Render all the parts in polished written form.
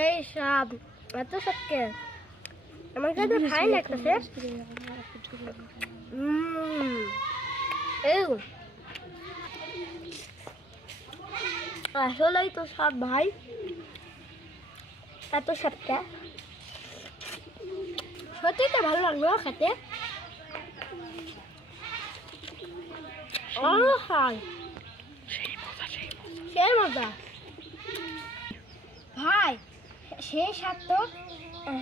এই সব এত সবকে আমার কাছে ভাই লাগতেছে। আসলেই তো সব ভাই এত সবটা সত্যি তো ভালো লাগলো খেতে। সেই মজা ভাই, সেই স্বাদ তো।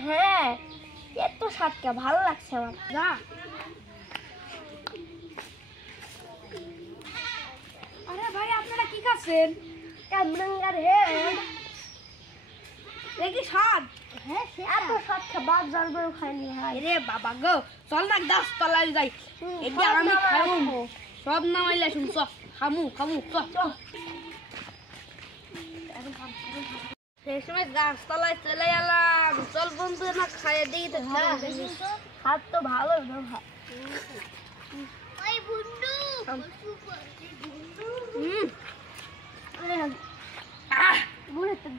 হ্যাঁ, এত স্বাদটা ভালো লাগছে আমার। না আরে ভাই, আপনারা কি খাচ্ছেন? কামরাঙ্গার হেড দেখি স্বাদ। হ্যাঁ, এত স্বাদ বাপ জানবেও খাইনি ভাই। রে বাবা গো, চল না 10 তলায় যাই। এটা আমি খাবো সব নামাইলে শুন। চ খামু খামু চ চ। সেই সময় গাছতলায় চলে এলাম। চল বন্ধু না খাইয়ে দিই তো। হাত তো ভালো না ভাই।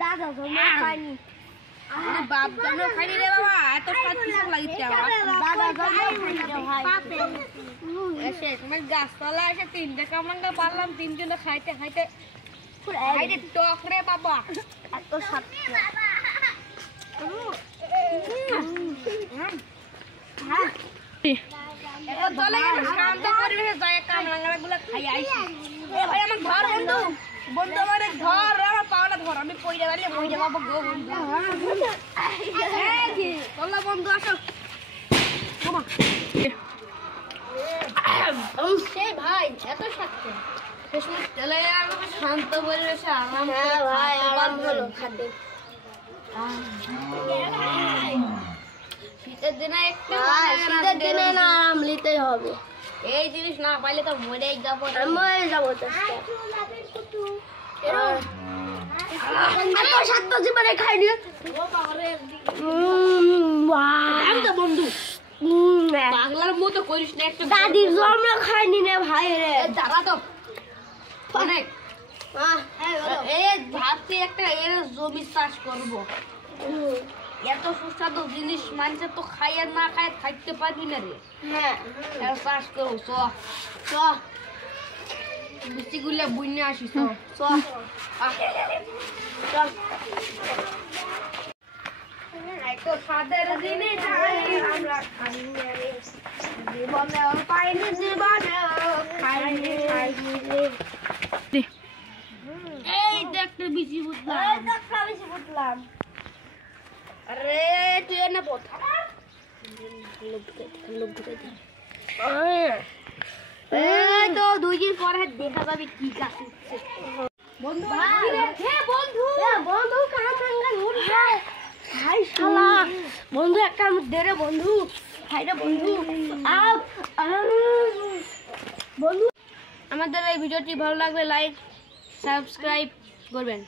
দাদা খাইনি, বাপ জানো খাইনি রে বাবা। এত স্বাদ কিছু লাগিচ্ছে আমার। গাছতলা এসে 3টে কামরাঙ্গা পারলাম। 3জনে খাইতে খাইতে টক রে বাবা। এত স্বাদ কামরাঙ্গাগুলো খাই আইসি। ভাই আমার ঘর বন্ধু, বন্ধু আমার ঘর। আমার পাওয়াটা ধর, আমি পয়সা দাঁড়িয়ে মরে যাবো গো বন্ধু। চলো বন্ধু আসো। সেই ভাই এত স্বাদ শান্ত পরিবেশে আরাম। ভাই আরাম হলো খাদ্য। শীতের দিনে একটু শীতের দিনে না আরাম নিতেই হবে। এই জিনিস না পাইলে তো মরেই যাবো। মরে যাবো জীবনে খাইনি বন্ধু। বাংলার মতো করিস না। একটা দাদির জন্মে খাইনি রে ভাই। রে দাঁড়া তো অনেক ভাবছি একটা এর জমি চাষ করবো। এত সুস্বাদু জিনিস মানুষ তো খাইয়ে না খায় থাকতে পারবি না রে। হ্যাঁ, চাষ করবো। চ চ গুলা বুঝে আসি। চ চ তো সাদের জিনিস আমরা খাইনি জীবনে পাইনি, জীবনে খাইনি। এই দেখতে বেশি বুঝলাম। আরে তুই এনে পথা তো 2 দিন পরে দেখা যাবে কি গাছ উঠছে। বন্ধু বন্ধু কামরাঙ্গা উঠছে। হাই শালা বন্ধু, একটা দে রে বন্ধু। খাই রে বন্ধু। বন্ধু আমাদের এই ভিডিওটি ভালো লাগলে লাইক সাবস্ক্রাইব করবেন।